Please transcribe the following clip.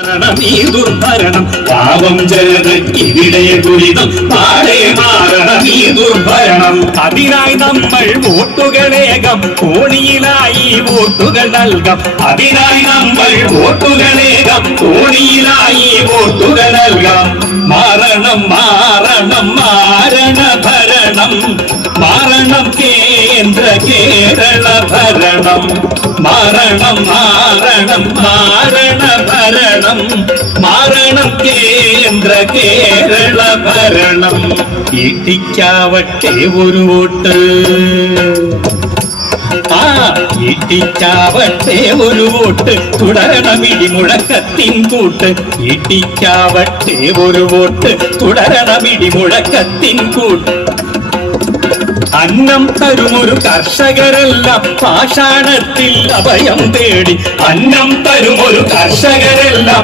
ഈ ദുർഭരണം പാവം ജനതയ്ക്കിവിടെ ദുരിതം പാടെ മാറണം ഈ ദുർഭരണം. അതിനായി നമ്മൾ വോട്ടുകളേകം കോണിയിലായി വോട്ടുകൾ നൽകാം. അതിനായി നമ്മൾ വോട്ടുകളേകം കോണിയിലായി വോട്ടുകൾ നൽകാം. മാറണം മാറണം മാരണ ഭരണം, മാറണം കേരള ഭരണം. മാറണം മാറണം മാരണ ഭരണം, മാറണം കേരള ഭരണം. ഈട്ടിക്കാവട്ടെ ഒരു വോട്ട്, ഈട്ടിക്കാവട്ടെ ഒരു വോട്ട്, തുടരണം ഇടിമുഴക്കത്തിൻ കൂട്ട്. ഈട്ടിക്കാവട്ടെ ഒരു വോട്ട്, തുടരണം ഇടിമുഴക്കത്തിൻ കൂട്ട്. അന്നം തരുമൊരു കർഷകരെല്ലാം പാഷാണത്തിൽ അഭയം തേടി. അന്നം തരുമൊരു കർഷകരെല്ലാം